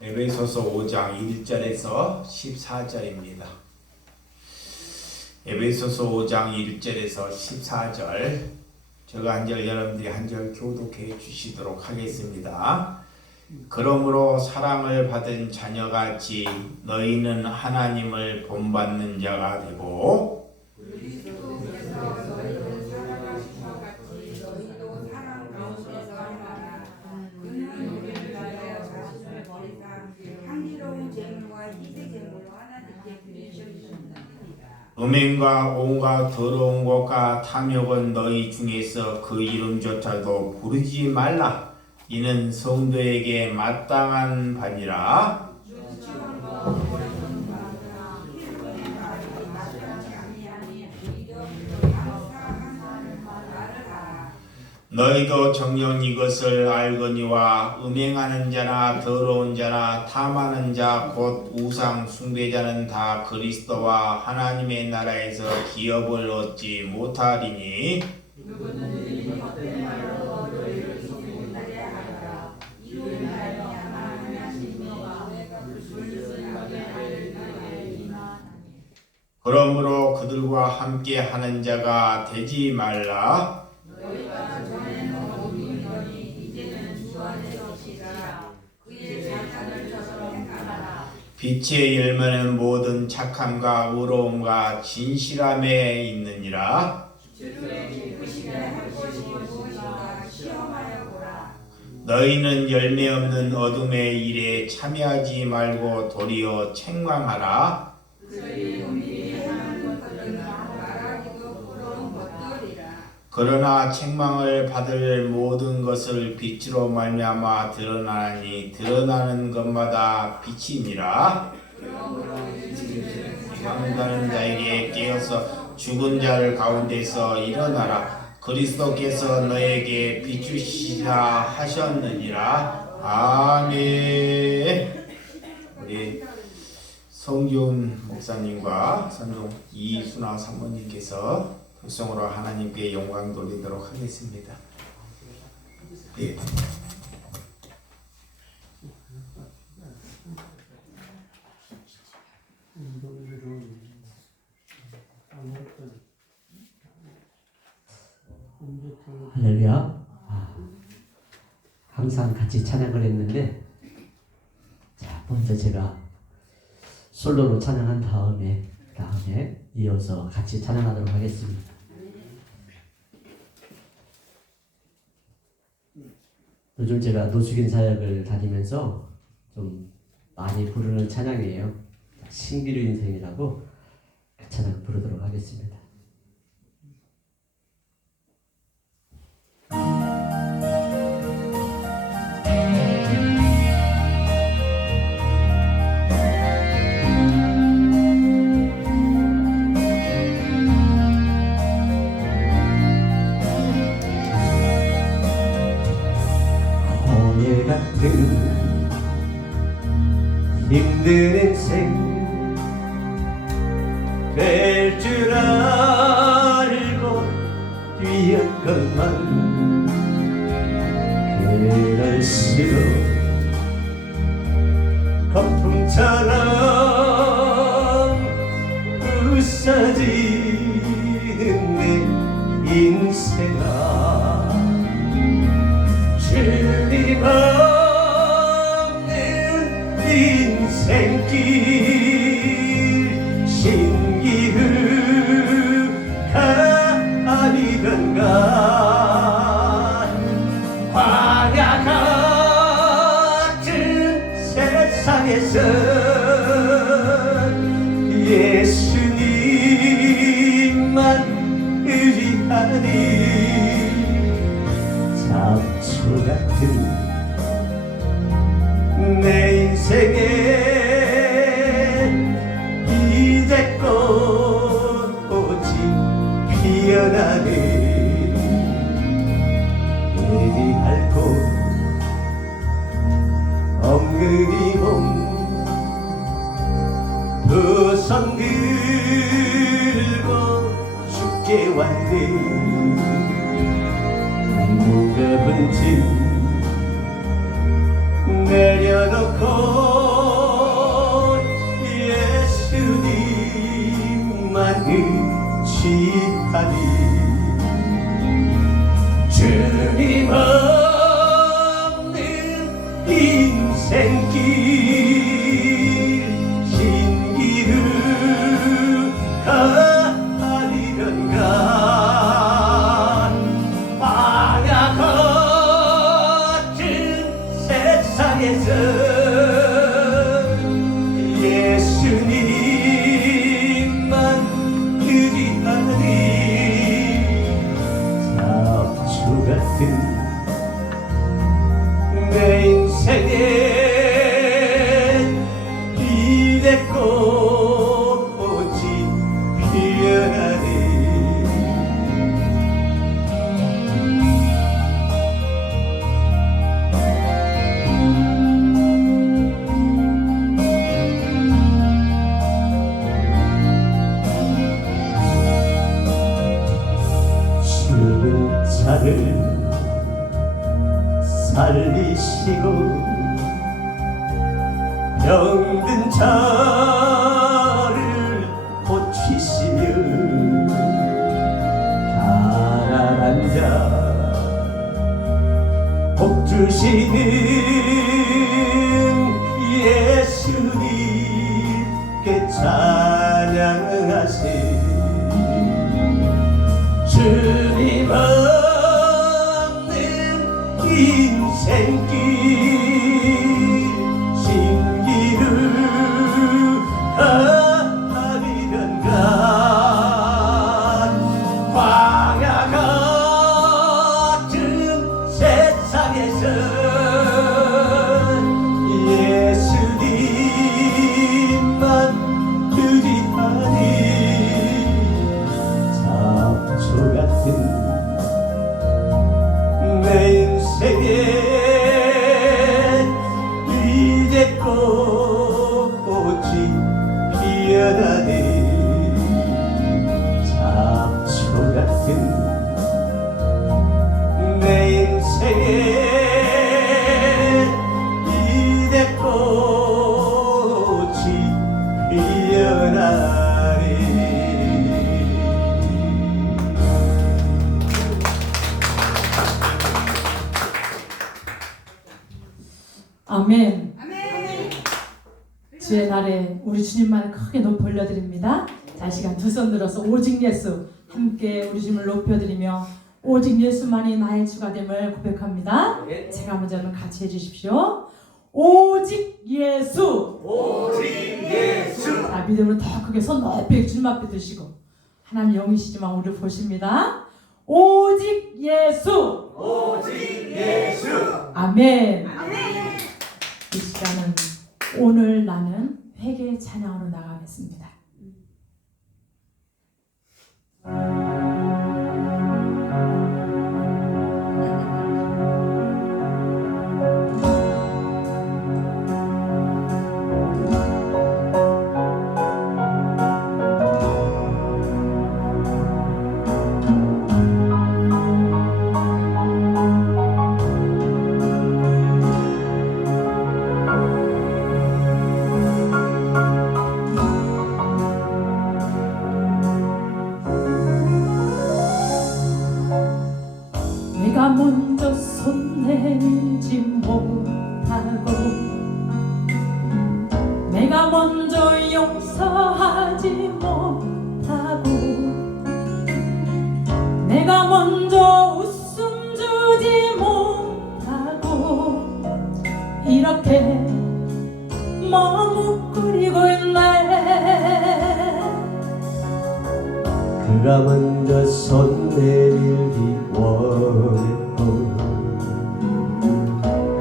에베소서 5장 1절에서 14절입니다. 에베소서 5장 1절에서 14절 제가 한 절 여러분들이 한 절 교독해 주시도록 하겠습니다. 그러므로 사랑을 받은 자녀같이 너희는 하나님을 본받는 자가 되고 음행과 온갖 더러운 것과 탐욕은 너희 중에서 그 이름조차도 부르지 말라. 이는 성도에게 마땅한 바니라. 너희도 정녕 이것을 알거니와 음행하는 자나 더러운 자나 탐하는 자 곧 우상 숭배자는 다 그리스도와 하나님의 나라에서 기업을 얻지 못하리니 그러므로 그들과 함께 하는 자가 되지 말라. 빛의 열매는 모든 착함과 의로움과 진실함에 있느니라. 너희는 열매 없는 어둠의 일에 참여하지 말고 도리어 책망하라. 그러나 책망을 받을 모든 것을 빛으로 말미암아 드러나니 드러나는 것마다 빛이니라. 잠자는 자에게 깨어서 죽은 자를 가운데서 일어나라. 그리스도께서 너에게 비추시라 하셨느니라. 아멘. 우리 성준 목사님과 선종 이순아 사모님께서 불성으로 하나님께 영광 돌리도록 하겠습니다. 예. 할렐루야. 항상 같이 찬양을 했는데, 자, 먼저 제가 솔로로 찬양한 다음에 이어서 같이 찬양하도록 하겠습니다. 요즘 제가 노숙인 사역을 다니면서 좀 많이 부르는 찬양이에요. 신기루 인생이라고 그 찬양 부르도록 하겠습니다. 힘든 인생 될 줄 알고 뛰었건만 그럴수록 거품처럼 부서지는 내 인생아 주님 인생길 신기루가 아니던가 광야 같은 세상에서 예수님만 의지하니 잡초 같은 내 인생에 이제껏 꽃이 피어나네. 얘기할 곳 없는 이 몸 두 손 들고 죽게 왔네. 무거운 짐 내려놓고 의지하리 주님 없는 인생길 신기루 가리련가 방야 거친 세상에서 예수님만 의지하리 잡초 같은 내 인생에 비대꽃이 피어나리 죽은 자를 살리시고 병든 자를 고치시며 가난한 자 복 주시는 예수님께 찬양하세 주님 없는 인생길 신기루 가리련가 광야 같은 세상에서 예수님만 의지하니 잡초 같은 내 인생에 이제꽃이 피어나네 잡초 같은 내 인생에 이제꽃이 피어나네 아멘. 주의 날에 우리 주님만을 크게 높여 올려드립니다. 자, 이 시간 두 손 들어서 오직 예수 함께 우리 주님을 높여드리며 오직 예수만이 나의 주가 됨을 고백합니다. 제가 먼저 한번 같이 해주십시오. 오직 예수. 오직 예수 자, 믿음으로 더 크게 손 높이 주님 앞에 드시고 하나님 영이시지만 우리 보십니다. 오직 예수. 오직 예수 아멘. 이 시간은 오늘 나는 회개 찬양으로 나가겠습니다. 내가 먼저 손 내밀지 못하고 내가 먼저 용서하지 못하고 내가 먼저 웃음 주지 못하고 이렇게 머뭇거리고 있네. 그가 먼저 손 내밀기 원했고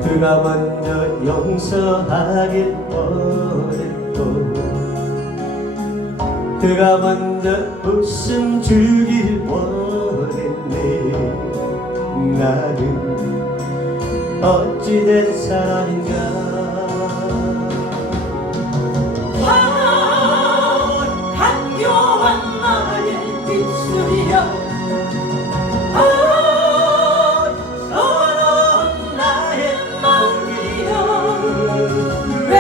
그가 먼저 용서하길 원했고 그가 먼저 웃음 주길 원했네. 나는 어찌된 사람인가. 한교한 나의 입술이여 서러운 나의 마음이여 왜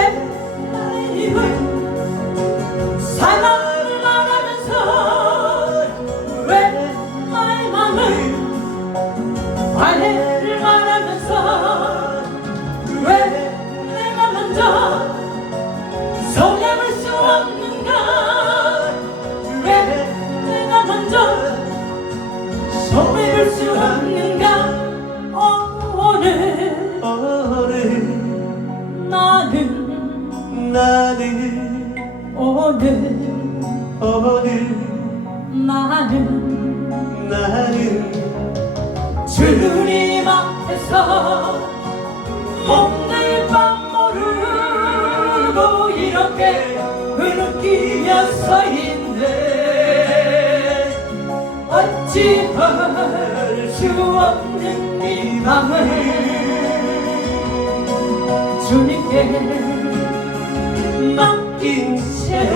나의 입을 사랑을 말하면서 나는 오늘 나는 주님 앞에서 오늘 밤 모르고 이렇게 흐느끼며 서 있네. 어찌할 수 없는 이 밤을 주님께 맡긴 채로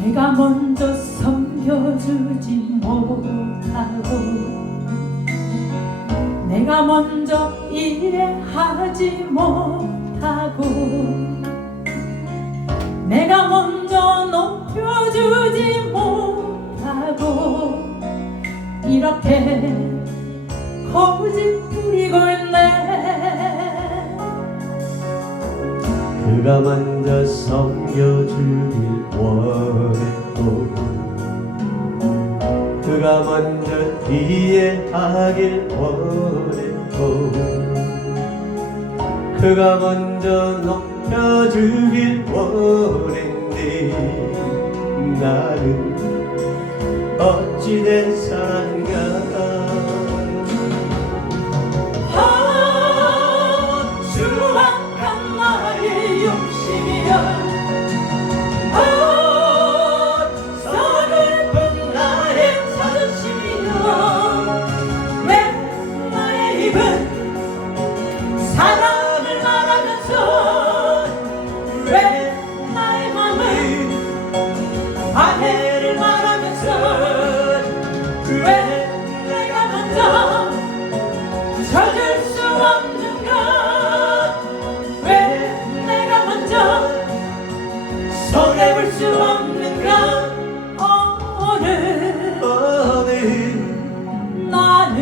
내가 먼저 섬겨주지 못하고 내가 먼저 이해하지 못하고 내가 먼저 높여주지 못하고 이렇게 거짓 부리고 있네. 그가 먼저 섬겨주길 원했고 그가 먼저 이해하길 원했고 그가 먼저 높여주길 원했네. 나는 어찌된 사람인가. 추악한 나의 욕심이여 서글픈 나의 자존심이여 왜 나의 입은 사랑을 말하면서 왜 나의 맘은 아내를 말하면서 왜 내가 먼저 찾을 수 없는 것 왜 내가 먼저 손해볼 수 없는 것 오늘 나는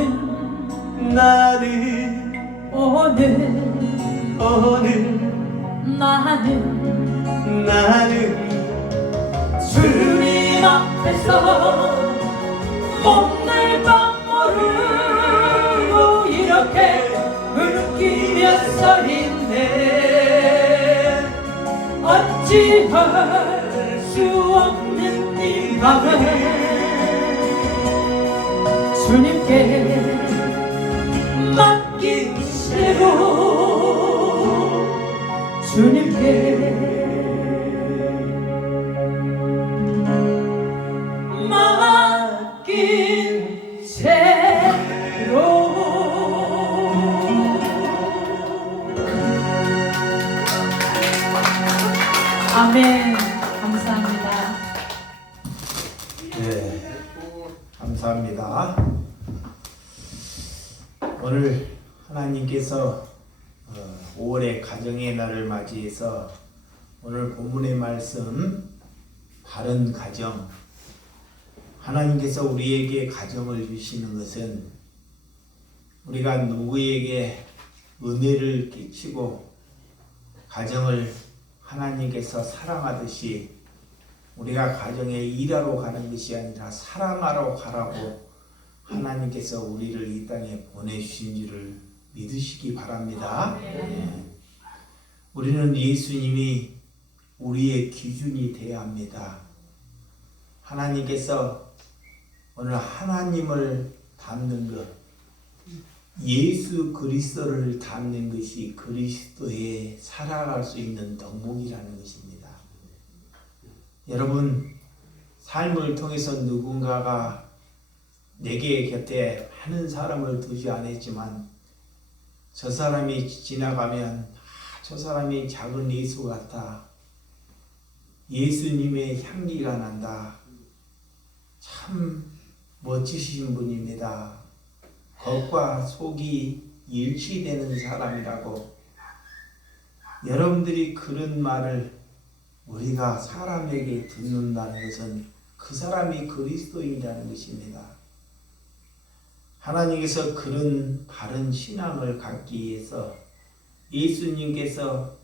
오늘 나는 주님 앞에서 오늘 밤 모르고 이렇게 흐느끼며 서 있네. 어찌할 수 없는 이 밤을 주님께 맡긴 채로 주님께 맡긴 채로. 아멘. 감사합니다. 네, 감사합니다. 오늘 하나님께서 5월의 가정의 날을 맞이해서 오늘 본문의 말씀 바른 가정, 하나님께서 우리에게 가정을 주시는 것은 우리가 누구에게 은혜를 끼치고 가정을 하나님께서 사랑하듯이 우리가 가정에 일하러 가는 것이 아니라 사랑하러 가라고 하나님께서 우리를 이 땅에 보내주신 줄을 믿으시기 바랍니다. 네. 우리는 예수님이 우리의 기준이 되어야 합니다. 하나님께서 오늘 하나님을 닮는 것, 예수 그리스도를 닮는 것이 그리스도에 살아갈 수 있는 덕목이라는 것입니다. 여러분, 삶을 통해서 누군가가 내게 곁에 많은 사람을 두지 않았지만 저 사람이 지나가면 저 사람이 작은 예수 같다. 예수님의 향기가 난다. 참 멋지신 분입니다. 겉과 속이 일치되는 사람이라고 여러분들이 그런 말을 우리가 사람에게 듣는다는 것은 그 사람이 그리스도인이라는 것입니다. 하나님께서 그런 바른 신앙을 갖기 위해서 예수님께서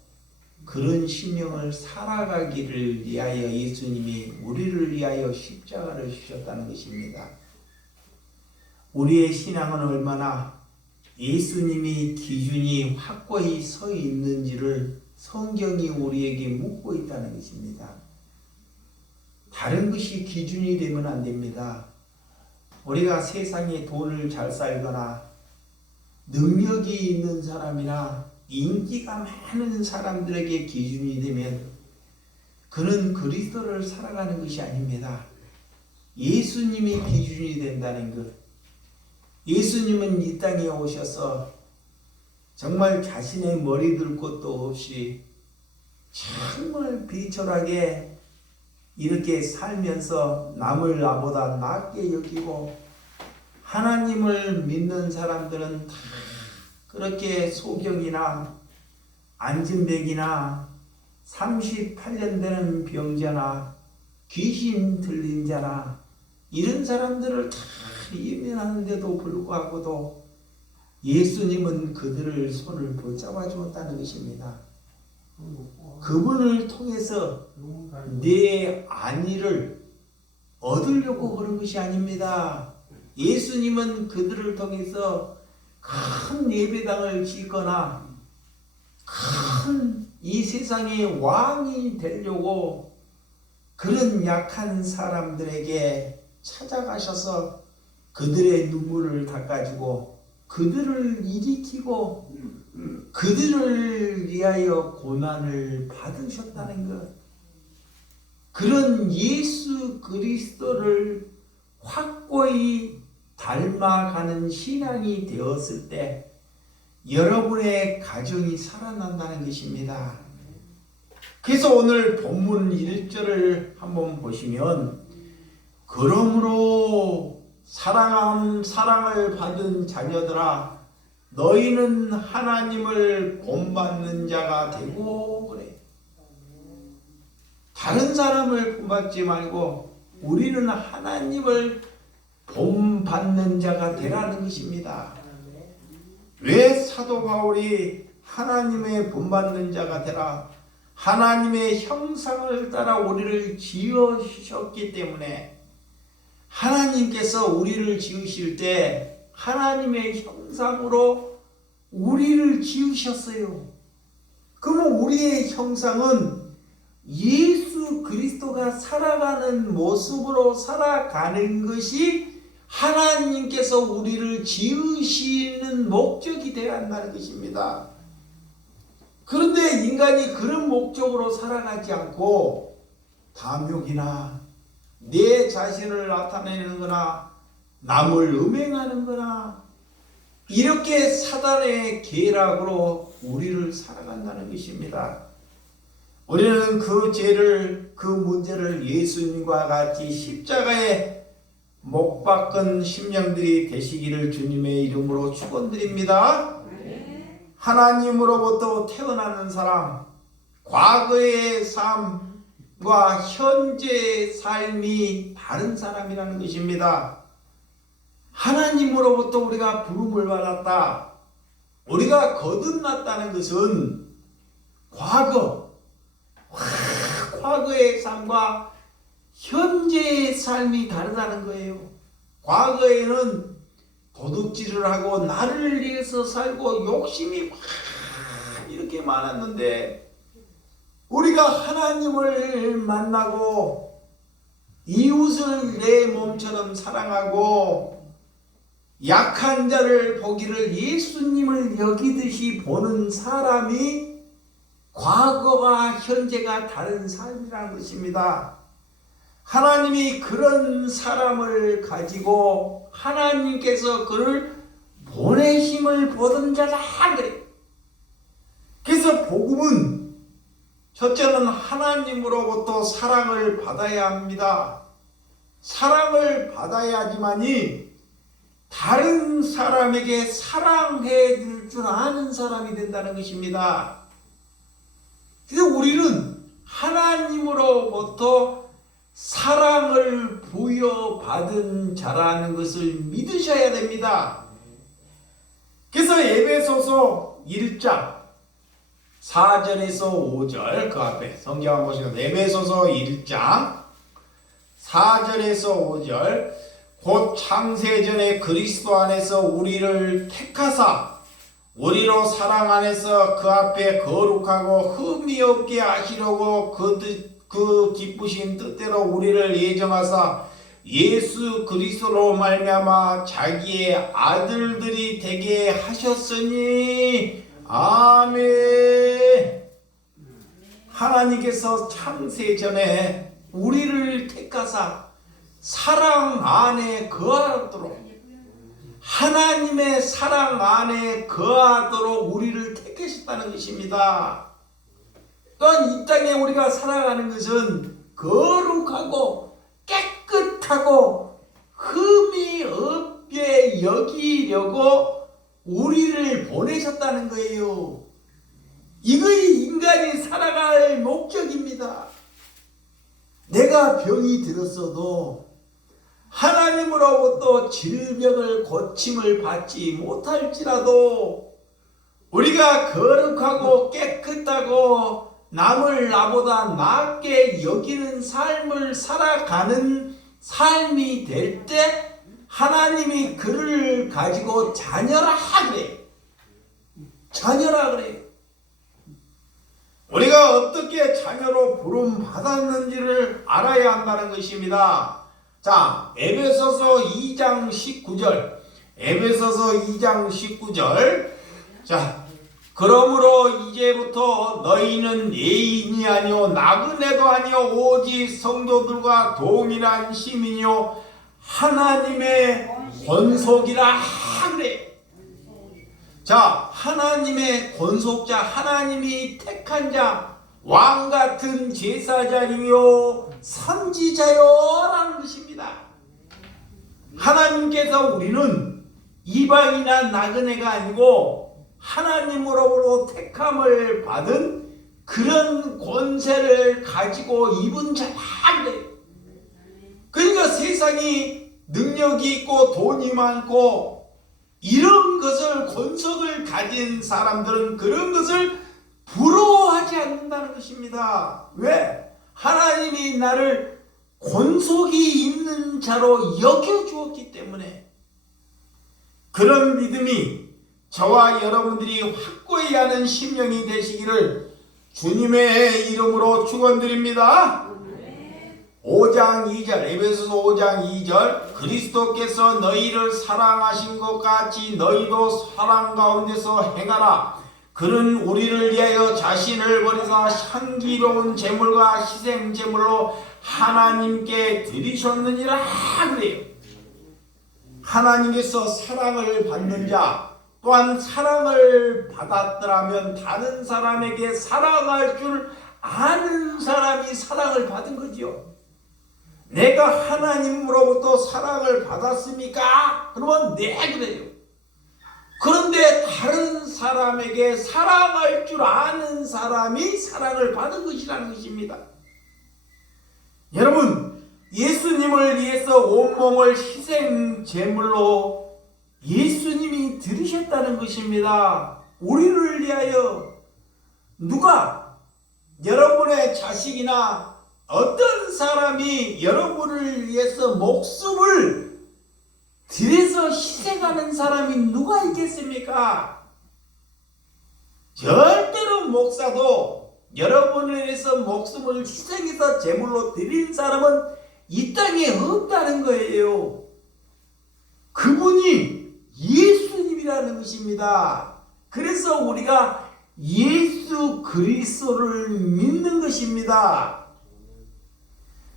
그런 심령을 살아가기를 위하여 예수님이 우리를 위하여 십자가를 지셨다는 것입니다. 우리의 신앙은 얼마나 예수님이 기준이 확고히 서 있는지를 성경이 우리에게 묻고 있다는 것입니다. 다른 것이 기준이 되면 안 됩니다. 우리가 세상에 돈을 잘 살거나 능력이 있는 사람이나 인기가 많은 사람들에게 기준이 되면 그는 그리스도를 살아가는 것이 아닙니다. 예수님이 기준이 된다는 것. 예수님은 이 땅에 오셔서 정말 자신의 머리 들 곳도 없이 정말 비철하게 이렇게 살면서 남을 나보다 낮게 여기고 하나님을 믿는 사람들은 다 그렇게 소경이나 안진뱅이나 38년 되는 병자나 귀신 들린 자나 이런 사람들을 다 예면하는데도 불구하고도 예수님은 그들을 손을 붙잡아 주었다는 것입니다. 그분을 통해서 내 안위를 얻으려고 그런 것이 아닙니다. 예수님은 그들을 통해서 큰 예배당을 짓거나 큰 이 세상의 왕이 되려고 그런 약한 사람들에게 찾아가셔서 그들의 눈물을 닦아주고 그들을 일으키고 그들을 위하여 고난을 받으셨다는 것. 그런 예수 그리스도를 확고히 닮아가는 신앙이 되었을 때 여러분의 가정이 살아난다는 것입니다. 그래서 오늘 본문 1절을 한번 보시면 그러므로 사랑을 받은 자녀들아 너희는 하나님을 본받는 자가 되고 그래. 다른 사람을 본받지 말고 우리는 하나님을 본받는 자가 되라는 것입니다. 왜 사도 바울이 하나님의 본받는 자가 되라? 하나님의 형상을 따라 우리를 지으셨기 때문에 하나님께서 우리를 지으실 때 하나님의 형상으로 우리를 지으셨어요. 그러면 우리의 형상은 예수 그리스도가 살아가는 모습으로 살아가는 것이 하나님께서 우리를 지으시는 목적이 되어야 한다는 것입니다. 그런데 인간이 그런 목적으로 살아가지 않고 탐욕이나 내 자신을 나타내는 거나 남을 음행하는 거나 이렇게 사단의 계략으로 우리를 살아간다는 것입니다. 우리는 그 죄를, 그 문제를 예수님과 같이 십자가에 못 박은 심령들이 되시기를 주님의 이름으로 축원드립니다. 하나님으로부터 태어나는 사람, 과거의 삶과 현재의 삶이 다른 사람이라는 것입니다. 하나님으로부터 우리가 부름을 받았다. 우리가 거듭났다는 것은 과거의 삶과 현재의 삶이 다르다는 거예요. 과거에는 도둑질을 하고 나를 위해서 살고 욕심이 막 이렇게 많았는데 우리가 하나님을 만나고 이웃을 내 몸처럼 사랑하고 약한 자를 보기를 예수님을 여기듯이 보는 사람이 과거와 현재가 다른 삶이라는 것입니다. 하나님이 그런 사람을 가지고 하나님께서 그를 보내심을 보던 자다 그래. 그래서 복음은 첫째는 하나님으로부터 사랑을 받아야 합니다. 사랑을 받아야지만이 다른 사람에게 사랑해 줄 줄 아는 사람이 된다는 것입니다. 그래서 우리는 하나님 자라는 것을 믿으셔야 됩니다. 그래서 에베소서 1장 4절에서 5절 그 앞에 성경 한번 보시면 에베소서 1장 4절에서 5절 곧 창세전에 그리스도 안에서 우리를 택하사 우리로 사랑 안에서 그 앞에 거룩하고 흠이 없게 하시려고 그 기쁘신 뜻대로 우리를 예정하사 예수 그리스도로 말미암아 자기의 아들들이 되게 하셨으니 아멘. 하나님께서 창세전에 우리를 택하사 사랑 안에 거하도록 하나님의 사랑 안에 거하도록 우리를 택하셨다는 것입니다. 또한 이 땅에 우리가 살아가는 것은 거룩하고 깨끗하고 흠이 없게 여기려고 우리를 보내셨다는 거예요. 이것이 인간이 살아갈 목적입니다. 내가 병이 들었어도 하나님으로부터 질병을 고침을 받지 못할지라도 우리가 거룩하고 깨끗하고 남을 나보다 낫게 여기는 삶을 살아가는 삶이 될 때 하나님이 그를 가지고 자녀라 그래요. 자녀라 그래요. 우리가 어떻게 자녀로 부름 받았는지를 알아야 한다는 것입니다. 자, 에베소서 2장 19절. 에베소서 2장 19절. 자, 그러므로 이제부터 너희는 예인이 아니요 나그네도 아니요 오직 성도들과 동일한 시민이요 하나님의 권속이라 그래. 자, 하나님의 권속자, 하나님이 택한 자, 왕같은 제사장이요 선지자요 라는 것입니다. 하나님께서 우리는 이방이나 나그네가 아니고 하나님으로부터 택함을 받은 그런 권세를 가지고 입은 자라 그래요. 그러니까 세상이 능력이 있고 돈이 많고 이런 것을 권속을 가진 사람들은 그런 것을 부러워하지 않는다는 것입니다. 왜? 하나님이 나를 권속이 있는 자로 여겨주었기 때문에. 그런 믿음이 저와 여러분들이 확고히 하는 심령이 되시기를 주님의 이름으로 축원드립니다. 5장 2절 에베소서 5장 2절 그리스도께서 너희를 사랑하신 것 같이 너희도 사랑 가운데서 행하라. 그는 우리를 위하여 자신을 버리사 향기로운 제물과 희생 제물로 하나님께 드리셨느니라 그래요. 하나님께서 사랑을 받는 자 또한 사랑을 받았더라면 다른 사람에게 사랑할 줄 아는 사람이 사랑을 받은 거죠. 내가 하나님으로부터 사랑을 받았습니까? 그러면 네 그래요. 그런데 다른 사람에게 사랑할 줄 아는 사람이 사랑을 받은 것이라는 것입니다. 여러분, 예수님을 위해서 온몸을 희생 제물로 예수님이 들으셨다는 것입니다. 우리를 위하여. 누가? 여러분의 자식이나 어떤 사람이 여러분을 위해서 목숨을 들여서 희생하는 사람이 누가 있겠습니까? 절대로 목사도 여러분을 위해서 목숨을 희생해서 제물로 드린 사람은 이 땅에 없다는 거예요. 그분이 예수님이라는 것입니다. 그래서 우리가 예수 그리스도를 믿는 것입니다.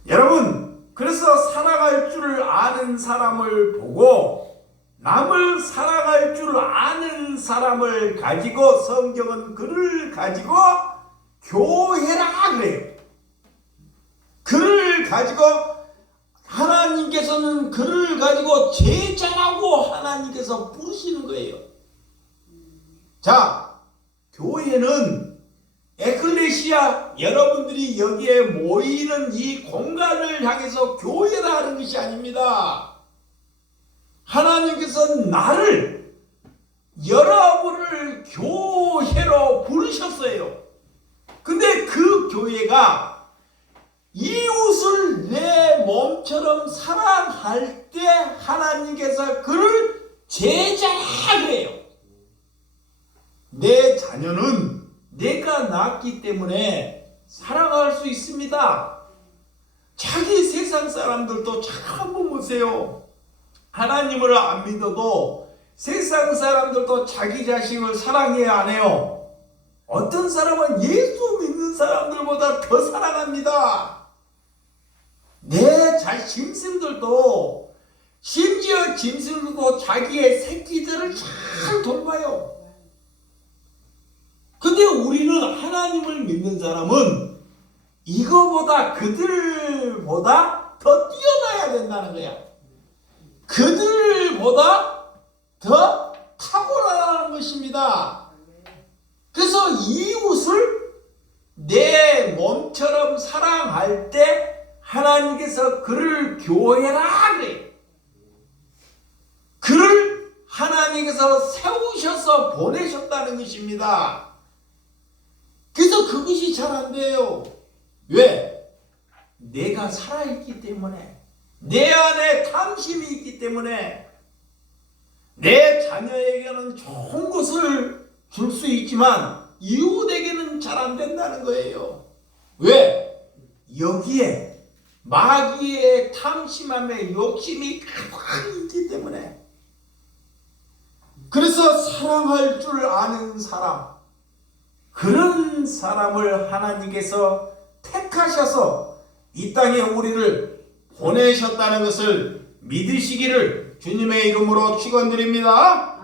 여러분, 그래서 사랑할 줄 아는 사람을 보고 남을 사랑할 줄 아는 사람을 가지고 성경은 그를 가지고 교회라 그래요. 그를 가지고 하나님께서는 그를 가지고 제자라고 하나님께서 부르시는 거예요. 자, 교회는 에클레시아 여러분들이 여기에 모이는 이 공간을 향해서 교회라 하는 것이 아닙니다. 하나님께서 나를 여러분을 교회로 부르셨어요. 근데 그 교회가 이웃을 내 몸처럼 사랑할 때 하나님께서 그를 제자라 그래요. 내 자녀는 내가 낳았기 때문에 사랑할 수 있습니다. 자기 세상 사람들도 잘 한번 보세요. 하나님을 안 믿어도 세상 사람들도 자기 자식을 사랑해야 안 해요. 어떤 사람은 예수 믿는 사람들보다 더 사랑합니다. 내 짐승들도, 심지어 짐승들도 자기의 새끼들을 잘 돌봐요. 근데 우리는 하나님을 믿는 사람은 이거보다 그들보다 더 뛰어나야 된다는 거야. 그들보다 더 탁월하다는 것입니다. 그래서 이웃을 내 몸처럼 사랑할 때 하나님께서 그를 교회라 그래요. 그를 하나님께서 세우셔서 보내셨다는 것입니다. 그래서 그것이 잘 안 돼요. 왜? 내가 살아있기 때문에, 내 안에 탐심이 있기 때문에, 내 자녀에게는 좋은 것을 줄 수 있지만 이웃에게는 잘 안 된다는 거예요. 왜? 여기에 마귀의 탐심함에 욕심이 가득 있기 때문에. 그래서 사랑할 줄 아는 사람, 그런 사람을 하나님께서 택하셔서 이 땅에 우리를 보내셨다는 것을 믿으시기를 주님의 이름으로 축원드립니다.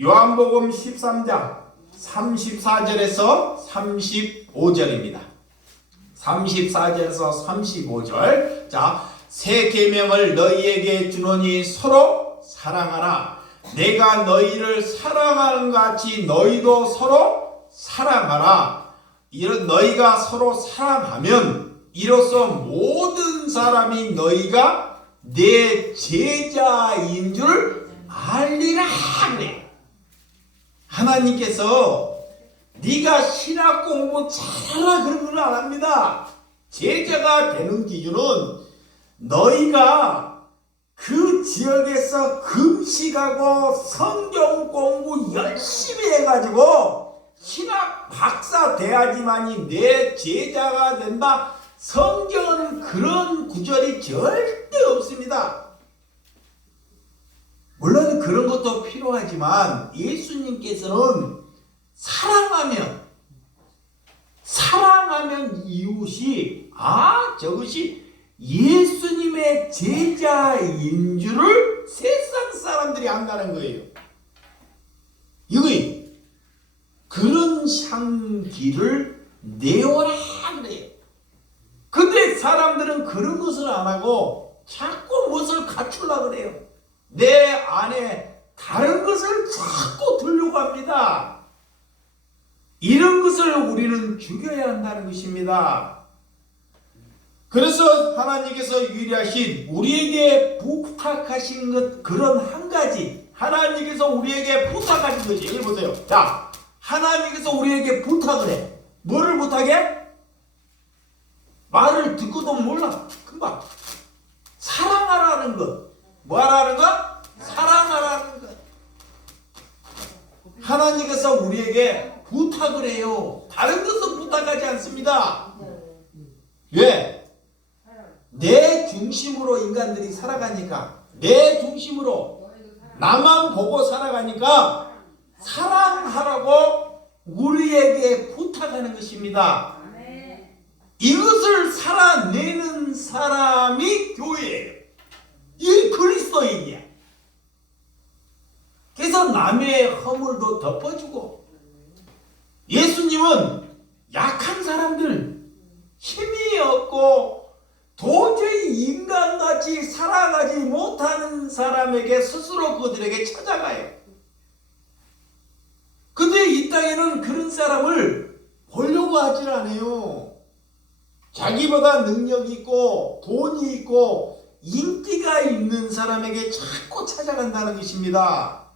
요한복음 13장 34절에서 35절입니다. 34절에서 35절. 자, 새 계명을 너희에게 주노니 서로 사랑하라. 내가 너희를 사랑하는 것 같이 너희도 서로 사랑하라. 이런 너희가 서로 사랑하면 이로써 모든 사람이 너희가 내 제자인 줄 알리라 그래. 하나님께서 네가 신학 공부 잘하라 그런 건 안 합니다. 제자가 되는 기준은 너희가 그 지역에서 금식하고 성경 공부 열심히 해가지고 신학 박사 돼야지만이 내 제자가 된다. 성경은 그런 구절이 절대 없습니다. 물론 그런 것도 필요하지만 예수님께서는 사랑하면 이웃이 저것이 예수님의 제자인 줄을 세상 사람들이 안다는 거예요. 이거 그런 향기를 내어라 그래요. 근데 사람들은 그런 것을 안 하고 자꾸 무엇을 갖추려고 그래요. 내 안에 다른 것을 자꾸 들려고 합니다. 이런 것을 우리는 죽여야 한다는 것입니다. 그래서 하나님께서 유일하신 우리에게 부탁하신 것, 그런 한 가지, 하나님께서 우리에게 부탁하신 것이, 여기 보세요. 자, 하나님께서 우리에게 부탁을 해. 뭐를 부탁해? 말을 듣고도 몰라. 금방. 사랑하라는 것. 뭐 하라는 것? 사랑하라는 것. 하나님께서 우리에게 부탁을 해요. 다른 것은 부탁하지 않습니다. 왜? 내 중심으로 인간들이 살아가니까, 내 중심으로 나만 보고 살아가니까 사랑하라고 우리에게 부탁하는 것입니다. 이것을 살아내는 사람이 교회예요. 이 그리스도인이야. 그래서 남의 허물도 덮어주고, 예수님은 약한 사람들, 힘이 없고 도저히 인간같이 살아가지 못하는 사람에게 스스로 그들에게 찾아가요. 근데 이 땅에는 그런 사람을 보려고 하질 않아요. 자기보다 능력이 있고 돈이 있고 인기가 있는 사람에게 자꾸 찾아간다는 것입니다.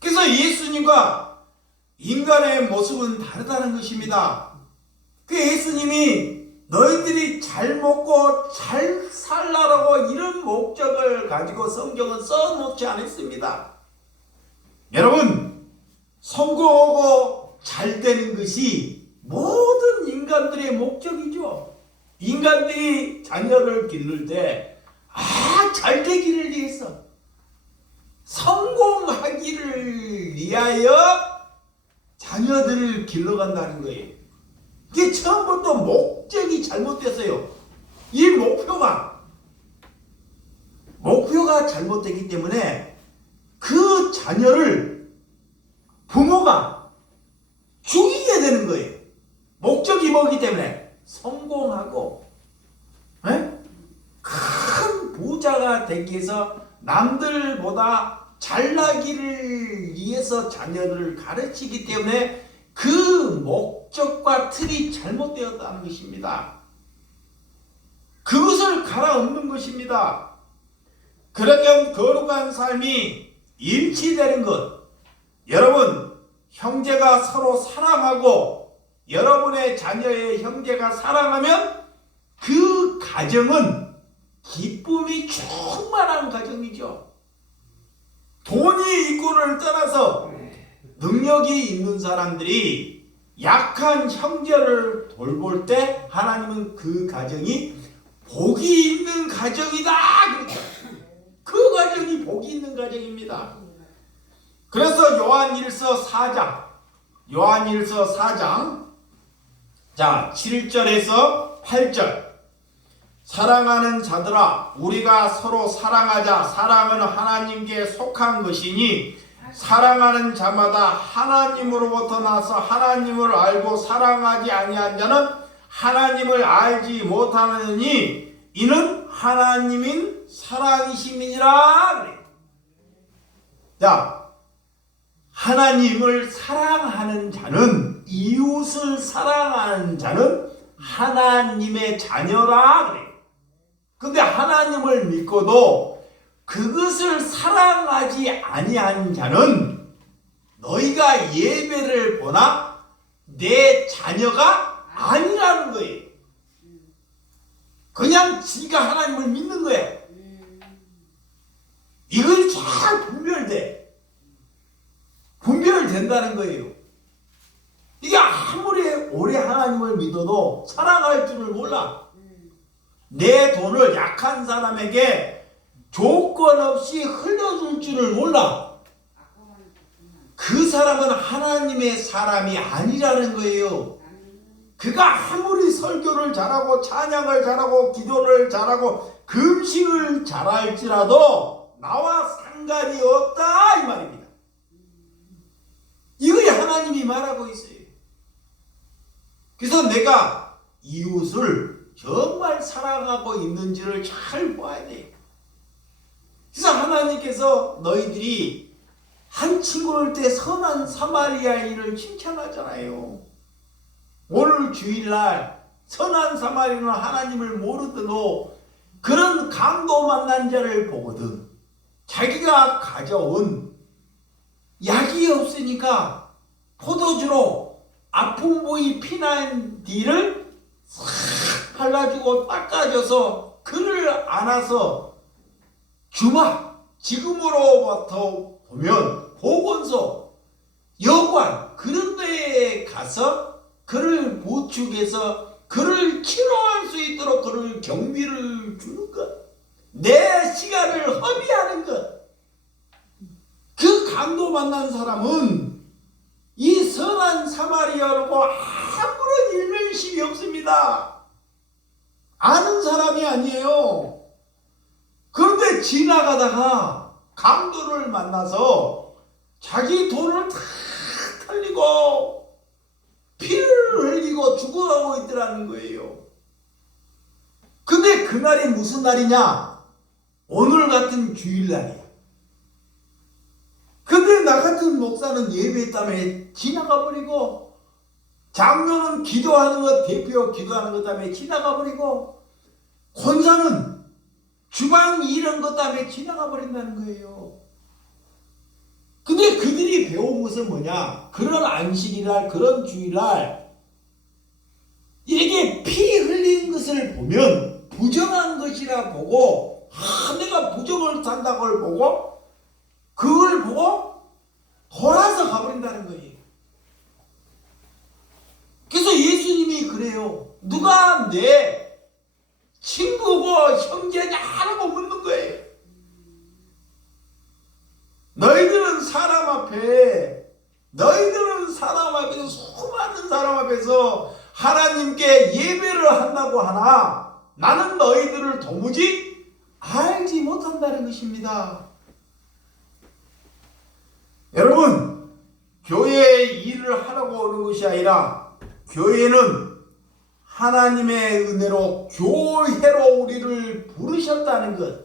그래서 예수님과 인간의 모습은 다르다는 것입니다. 그 예수님이 너희들이 잘 먹고 잘 살라라고 이런 목적을 가지고 성경은 써놓지 않았습니다. 여러분, 성공하고 잘 되는 것이 모든 인간들의 목적이죠. 인간들이 자녀를 기를 때 잘 되기를 위해서, 성공하기를 위하여 자녀들을 길러간다는 거예요. 이게 처음부터 목적이 잘못됐어요. 이 목표가 잘못되기 때문에 그 자녀를 부모가 죽이게 되는 거예요. 목적이 뭐기 때문에 성공하고 큰 부자가 되기 위해서 남들보다 잘나기를 위해서 자녀를 가르치기 때문에 그 목적과 틀이 잘못되었다는 것입니다. 그것을 갈아엎는 것입니다. 그러면 거룩한 삶이 일치되는 것. 여러분, 형제가 서로 사랑하고 여러분의 자녀의 형제가 사랑하면 그 가정은 기쁨이 충만한 가정이죠. 돈이 있고를 떠나서 능력이 있는 사람들이 약한 형제를 돌볼 때 하나님은 그 가정이 복이 있는 가정이다. 그 가정이 복이 있는 가정입니다. 그래서 요한일서 4장 자 7절에서 8절 사랑하는 자들아 우리가 서로 사랑하자. 사랑은 하나님께 속한 것이니 사랑하는 자마다 하나님으로부터 나서 하나님을 알고 사랑하지 아니한 자는 하나님을 알지 못하느니 이는 하나님인 사랑이심이니라. 그래. 자, 하나님을 사랑하는 자는, 이웃을 사랑하는 자는 하나님의 자녀라 그래. 근데 하나님을 믿고도 그것을 사랑하지 아니한 자는 너희가 예배를 보나 내 자녀가 아니라는 거예요. 그냥 지가 하나님을 믿는 거예요. 이걸 잘 분별된다는 거예요. 이게 아무리 오래 하나님을 믿어도 사랑할 줄을 몰라. 내 돈을 약한 사람에게 조건 없이 흘려줄 줄을 몰라. 그 사람은 하나님의 사람이 아니라는 거예요. 그가 아무리 설교를 잘하고 찬양을 잘하고 기도를 잘하고 금식을 잘할지라도 나와 상관이 없다 이 말입니다. 이거에 하나님이 말하고 있어요. 그래서 내가 이웃을 정말 사랑하고 있는지를 잘 봐야 돼요. 그래서 하나님께서 너희들이 한 친구를 때 선한 사마리아인을 칭찬하잖아요. 오늘 주일날 선한 사마리아인은 하나님을 모르더라도 그런 강도 만난 자를 보거든 자기가 가져온 약이 없으니까 포도주로 아픈 부위 피난 뒤를 싹 발라주고 닦아줘서 그를 안아서 주마, 지금으로부터 보면 보건소, 여관 그런 데에 가서 그를 보축해서 그를 치료할 수 있도록 그를 경비를 주는 것, 내 시간을 허비하는 것. 그 강도 만난 사람은 이 선한 사마리아라고 아무런 일면식이 없습니다. 아는 사람이 아니에요. 그런데 지나가다가 강도를 만나서 자기 돈을 다 털리고 피를 흘리고 죽어가고 있더라는 거예요. 근데 그날이 무슨 날이냐? 오늘 같은 주일날이야. 근데 나 같은 목사는 예배 때문에 지나가 버리고 장로는 기도하는 것, 대표 기도하는 것 때문에 지나가 버리고 권사는 주방 이런 것 때문에 지나가 버린다는 거예요. 근데 그들이 배운 것은 뭐냐? 그런 안식일날, 그런 주일날 이렇게 피 흘린 것을 보면 부정한 것이라 보고, 내가 부정을 산다고 보고, 그걸 보고 돌아서 가버린다는 거예요. 그래서 예수님이 그래요. 누가 내 친구고 형제냐라고 묻는 거예요. 너희들은 사람 앞에서 수많은 사람 앞에서 하나님께 예배를 한다고 하나 나는 너희들을 도무지 알지 못한다는 것입니다. 여러분, 교회에 일을 하라고 오는 것이 아니라 교회는 하나님의 은혜로 교회로 우리를 부르셨다는 것,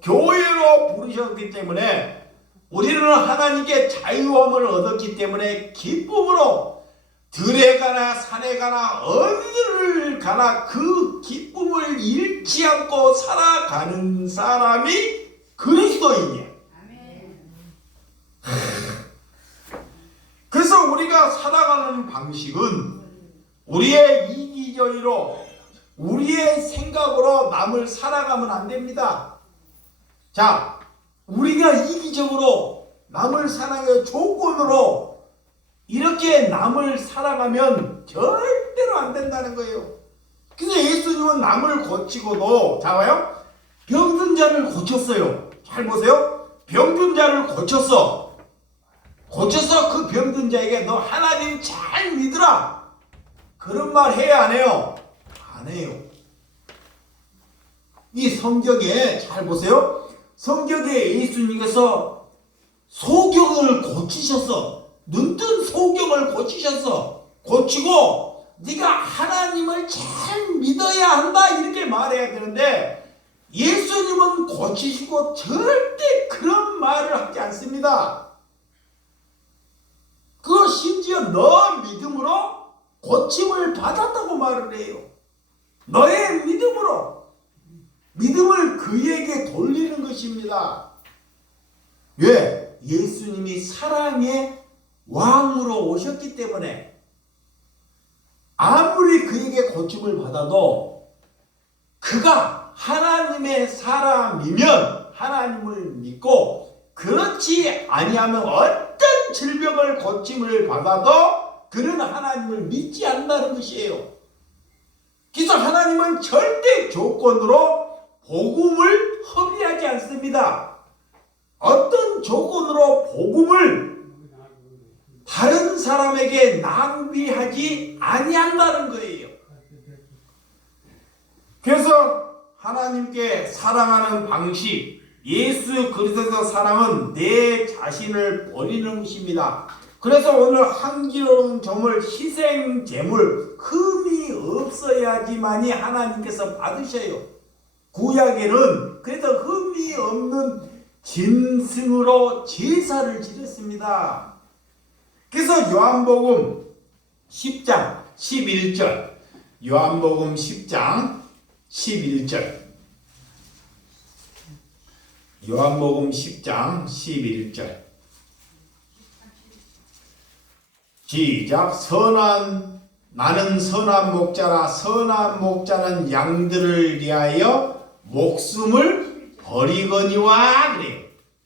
교회로 부르셨기 때문에 우리는 하나님께 자유함을 얻었기 때문에 기쁨으로 들에 가나 산에 가나 어디를 가나 그 기쁨을 잃지 않고 살아가는 사람이 그리스도인이야. 그래서 우리가 살아가는 방식은 우리의 이기적으로 우리의 생각으로 남을 살아가면 안 됩니다. 자, 우리가 이기적으로 남을 사랑의 조건으로 이렇게 남을 살아가면 절대로 안 된다는 거예요. 그래서 예수님은 남을 고치고도, 자 봐요, 병든 자를 고쳤어요. 잘 보세요. 병든 자를 고쳐서 그 병든 자에게 너 하나님 잘 믿으라, 그런 말 해야 안 해요? 안 해요. 이 성경에 잘 보세요. 성경에 예수님께서 소경을 고치셨어. 눈뜬 소경을 고치셨어. 고치고 네가 하나님을 잘 믿어야 한다 이렇게 말해야 되는데, 예수님은 고치시고 절대 그런 말을 하지 않습니다. 그거 심지어 너 믿음으로 고침을 받았다고 말을 해요. 너의 믿음으로 믿음을 그에게 돌리는 것입니다. 왜? 예수님이 사랑의 왕으로 오셨기 때문에 아무리 그에게 고침을 받아도 그가 하나님의 사람이면 하나님을 믿고, 그렇지 아니하면 어떤 질병을 고침을 받아도 그는 하나님을 믿지 않는다는 것이에요. 그래서 하나님은 절대 조건으로 복음을 허비하지 않습니다. 어떤 조건으로 복음을 다른 사람에게 낭비하지 아니한다는 거예요. 그래서 하나님께 사랑하는 방식, 예수 그리스도의 사랑은 내 자신을 버리는 것입니다. 그래서 오늘 향기로운 점을 희생 제물, 흠이 없어야지만이 하나님께서 받으셔요. 구약에는 그래서 흠이 없는 짐승으로 제사를 지냈습니다. 그래서 요한복음 10장 11절, 요한복음 10장 11절, 요한복음 10장 11절 시작. 나는 선한 목자라. 선한 목자는 양들을 위하여 목숨을 버리거니와. 그래요.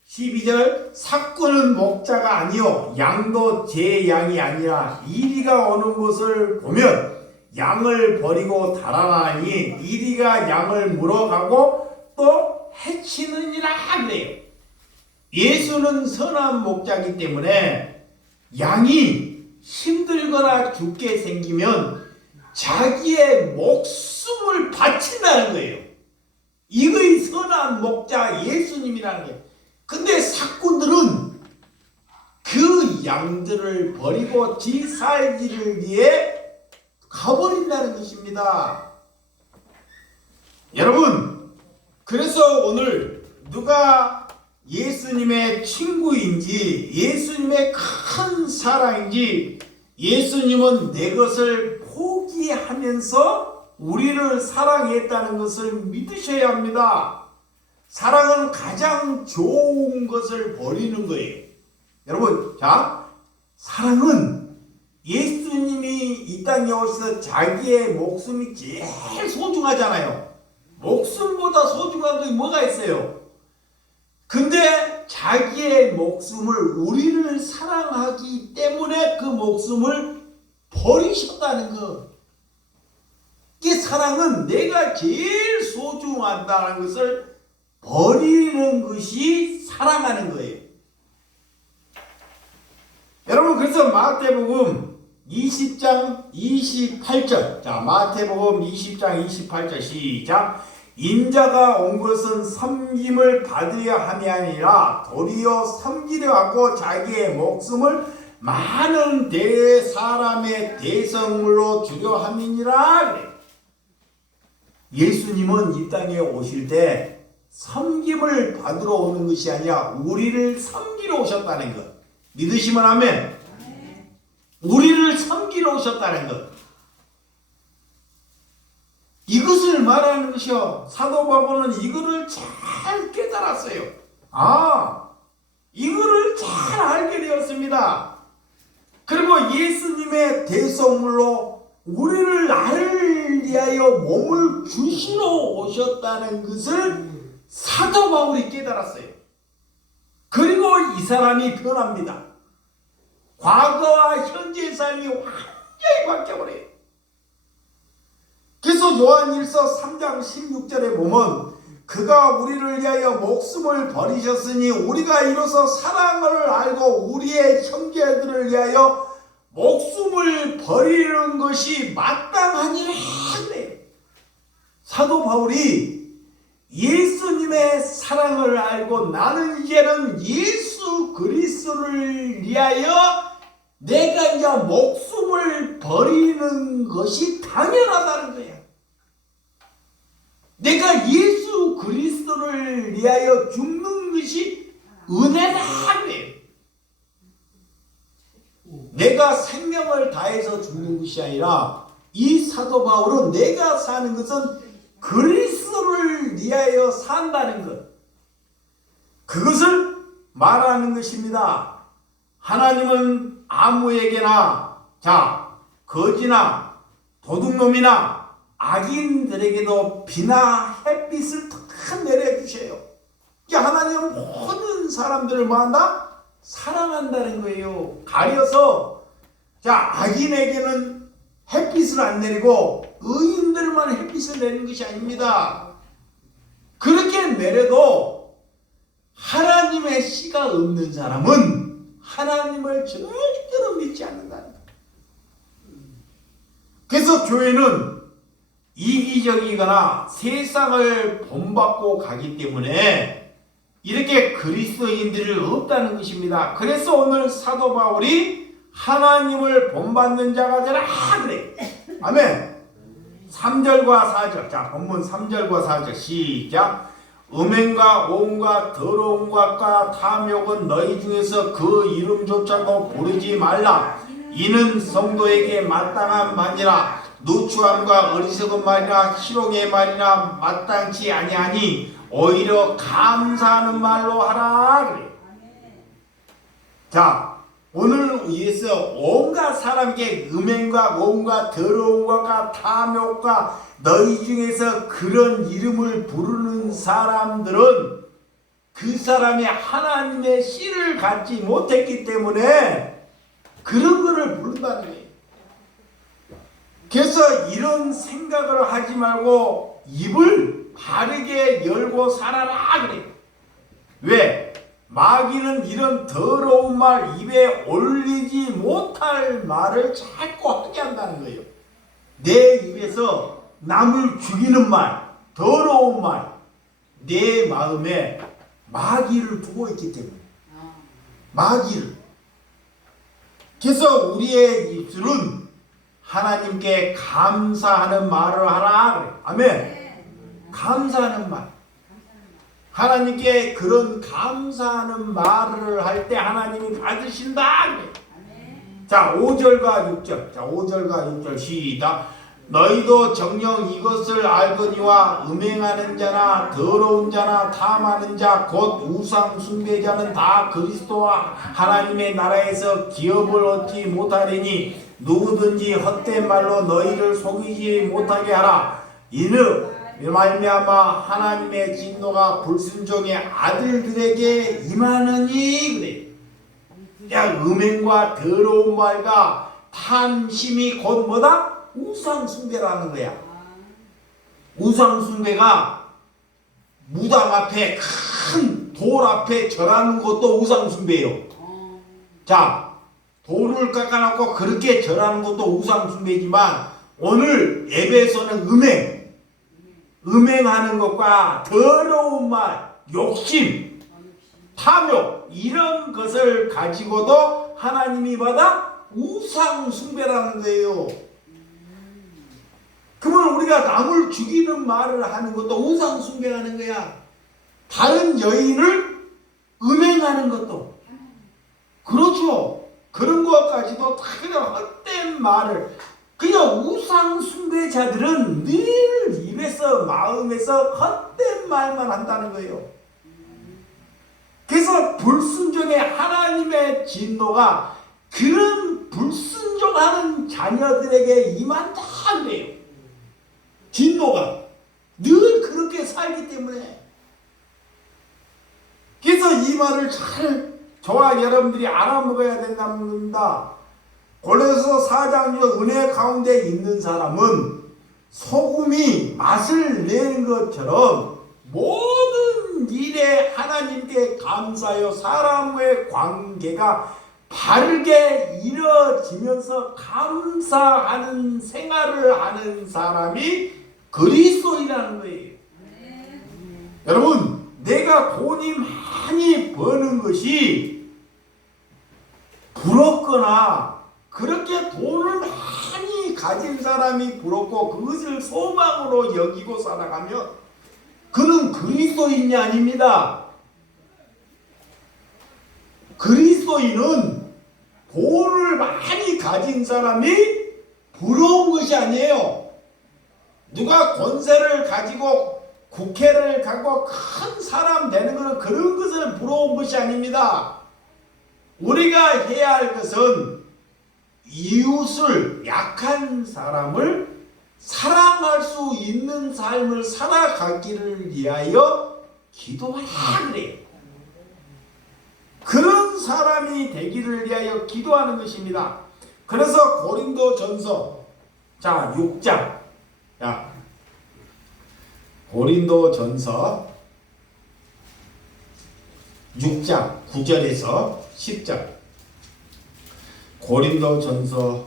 12절. 삭구는 목자가 아니요 양도 제 양이 아니라 이리가 오는 것을 보면 양을 버리고 달아나니 이리가 양을 물어가고 또 해치느니라. 그래요. 예수는 선한 목자이기 때문에 양이 힘들거나 죽게 생기면 자기의 목숨을 바친다는 거예요. 이거의 선한 목자 예수님이라는 거예요. 근데 사꾼들은 그 양들을 버리고 지 살기를 위해 가버린다는 것입니다. 여러분, 그래서 오늘 누가 예수님의 친구인지, 예수님의 큰 사랑인지, 예수님은 내 것을 포기하면서 우리를 사랑했다는 것을 믿으셔야 합니다. 사랑은 가장 좋은 것을 버리는 거예요. 여러분, 자, 사랑은 예수님이 이 땅에 오셔서 자기의 목숨이 제일 소중하잖아요. 목숨보다 소중한 게 뭐가 있어요? 근데 자기의 목숨을 우리를 사랑하기 때문에 그 목숨을 버리셨다는 거. 이 사랑은 내가 제일 소중하다는 것을 버리는 것이 사랑하는 거예요. 여러분, 그래서 마태복음 20장 28절. 자, 마태복음 20장 28절 시작. 인자가 온 것은 섬김을 받으려 함이 아니라 도리어 섬기려 하고 자기의 목숨을 많은 사람의 대성물로 주려 함이니라. 그래. 예수님은 이 땅에 오실 때 섬김을 받으러 오는 것이 아니라 우리를 섬기러 오셨다는 것. 믿으시면 아멘. 우리를 섬기러 오셨다는 것. 이것을 말하는 것이요. 사도 바울은 이거를 잘 깨달았어요. 이거를 잘 알게 되었습니다. 그리고 예수님의 대성물로 우리를 나를 위하여 몸을 주시러 오셨다는 것을 사도 바울이 깨달았어요. 그리고 이 사람이 변합니다. 과거와 현재의 삶이 완전히 바뀌어버려요. 그래서 요한일서 3장 16절에 보면 그가 우리를 위하여 목숨을 버리셨으니 우리가 이로써 사랑을 알고 우리의 형제들을 위하여 목숨을 버리는 것이 마땅하니라. 사도 바울이 예수님의 사랑을 알고 나는 이제는 예수 그리스도를 위하여 내가 이제 목숨을 버리는 것이 당연하다는 거야. 내가 예수 그리스도를 위하여 죽는 것이 은혜다 그래요. 내가 생명을 다해서 죽는 것이 아니라 이 사도 바울은 내가 사는 것은 그리스도를 위하여 산다는 것. 그것을 말하는 것입니다. 하나님은 아무에게나 거지나 도둑놈이나 악인들에게도 비나 햇빛을 다 내려주셔요. 하나님은 모든 사람들을 만나 사랑한다는 거예요. 가려서 악인에게는 햇빛을 안 내리고 의인들만 햇빛을 내리는 것이 아닙니다. 그렇게 내려도 하나님의 씨가 없는 사람은 하나님을 절대로 믿지 않는다는 거예요. 그래서 교회는 이기적이거나 세상을 본받고 가기 때문에 이렇게 그리스도인들이 없다는 것입니다. 그래서 오늘 사도 바울이 하나님을 본받는 자가 되라 그래. 아멘. 3절과 4절. 자, 본문 3절과 4절 시작. 음행과 오음과 더러운 것과 탐욕은 너희 중에서 그 이름조차도 부르지 말라. 이는 성도에게 마땅한 말이라. 누추함과 어리석은 말이나 희롱의 말이나 마땅치 아니하니 오히려 감사하는 말로 하라 그래. 자, 오늘 위해서 온갖 사람에게 음행과 오음과 더러운 것과 탐욕과 너희 중에서 그런 이름을 부르는 사람들은 그 사람이 하나님의 씨를 갖지 못했기 때문에 그런 거를 부른다는 거예요. 그래서 이런 생각을 하지 말고 입을 바르게 열고 살아라 그래. 왜? 마귀는 이런 더러운 말, 입에 올리지 못할 말을 자꾸 하게 한다는 거예요. 내 입에서 남을 죽이는 말, 더러운 말, 내 마음에 마귀를 두고 있기 때문에. 마귀를. 그래서 우리의 입술은 하나님께 감사하는 말을 하라 그래. 아멘. 감사하는 말. 하나님께 그런 감사하는 말을 할 때 하나님이 받으신다 그래. 자, 5절과 6절. 자, 5절과 6절 시작. 너희도 정녕 이것을 알거니와 음행하는 자나 더러운 자나 탐하는 자 곧 우상 숭배자는 다 그리스도와 하나님의 나라에서 기업을 얻지 못하리니 누구든지 헛된 말로 너희를 속이지 못하게 하라. 이는 말미암아 하나님의 진노가 불순종의 아들들에게 임하느니 그래. 야, 음행과 더러운 말과 탐심이 곧 뭐다? 우상 숭배라는 거야. 우상 숭배가 무당 앞에 큰 돌 앞에 절하는 것도 우상 숭배예요. 자, 돌을 깎아놓고 그렇게 절하는 것도 우상 숭배지만 오늘 예배에서는 음행하는 것과 더러운 말, 욕심, 탐욕 이런 것을 가지고도 하나님이 받아 우상 숭배라는 거예요. 그러면 우리가 남을 죽이는 말을 하는 것도 우상 숭배하는 거야. 다른 여인을 음행하는 것도 그렇죠. 그런 것까지도 다 그냥 헛된 말을 그냥 우상 숭배자들은 늘 입에서 마음에서 헛된 말만 한다는 거예요. 그래서 불순종의 하나님의 진노가 그런 불순종하는 자녀들에게 임한다 그래요. 진노가 늘 그렇게 살기 때문에. 그래서 이 말을 잘 저와 여러분들이 알아먹어야 된다는 겁니다. 골로새서 4장 6 은혜 가운데 있는 사람은 소금이 맛을 내는 것처럼 모든 일에 하나님께 감사하여 사람과의 관계가 바르게 이루어지면서 감사하는 생활을 하는 사람이 그리스도인이라는 거예요. 여러분, 내가 돈이 많이 버는 것이 부럽거나 그렇게 돈을 많이 가진 사람이 부럽고 그것을 소망으로 여기고 살아가면 그는 그리스도인이 아닙니다. 그리스도인은 돈을 많이 가진 사람이 부러운 것이 아니에요. 누가 권세를 가지고 국회를 갖고 큰 사람 되는 것은 그런 것을 부러운 것이 아닙니다. 우리가 해야 할 것은 이웃을, 약한 사람을 사랑할 수 있는 삶을 살아가기를 위하여 기도하라 그래요. 그런 사람이 되기를 위하여 기도하는 것입니다. 그래서 고린도전서 6장 고린도전서 6장 9절에서 10절 고린도전서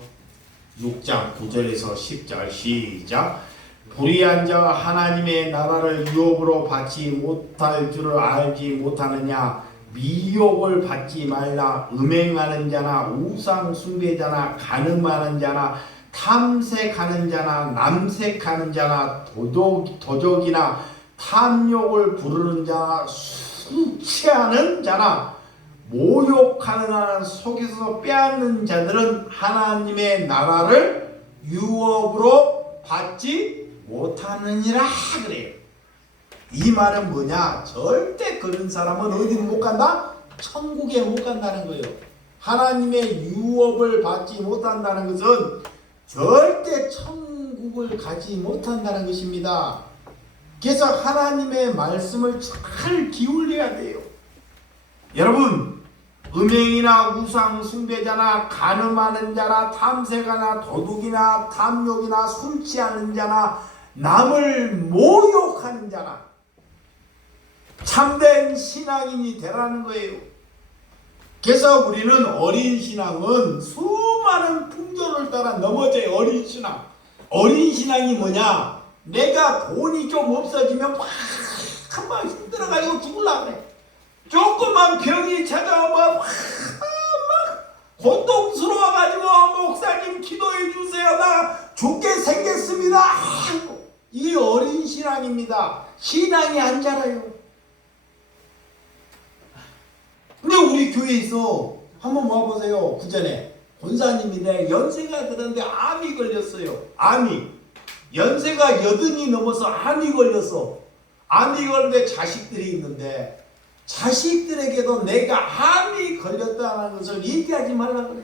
6장 9절에서 10절 시작. 불의한 자가 하나님의 나라를 유업으로 받지 못할 줄을 알지 못하느냐. 미혹을 받지 말라. 음행하는 자나 우상 숭배자나 간음하는 자나 탐색하는 자나 남색하는 자나 도적이나 탐욕을 부르는 자나 술 취하는 자나 모욕하는 자나 속에서 빼앗는 자들은 하나님의 나라를 유업으로 받지 못하느니라 그래요. 이 말은 뭐냐? 절대 그런 사람은 어디로 못 간다? 천국에 못 간다는 거예요. 하나님의 유업을 받지 못한다는 것은 절대 천국을 가지 못한다는 것입니다. 그래서 하나님의 말씀을 잘 기울여야 돼요. 여러분, 음행이나 우상 숭배자나 간음하는 자나 탐색하나 도둑이나 탐욕이나 술 취하는 자나 남을 모욕하는 자나 참된 신앙인이 되라는 거예요. 그래서 우리는 어린 신앙은 수많은 풍조를 따라 넘어져요. 어린 신앙. 어린 신앙이 뭐냐? 내가 돈이 좀 없어지면 막 한번 힘들어가지고 죽으려고 그래. 조금만 병이 찾아오면 막 고통스러워가지고 목사님 기도해 주세요. 나 죽게 생겼습니다. 이 어린 신앙입니다. 신앙이 안 자라요. 근데 우리 교회에서 한번 모아보세요. 그 전에 권사님인데 연세가 들었는데 암이 걸렸어요. 암이. 연세가 80이 넘어서 암이 걸렸어. 암이 걸렸는데 자식들이 있는데 자식들에게도 내가 암이 걸렸다는 것을 얘기하지 말라 그래.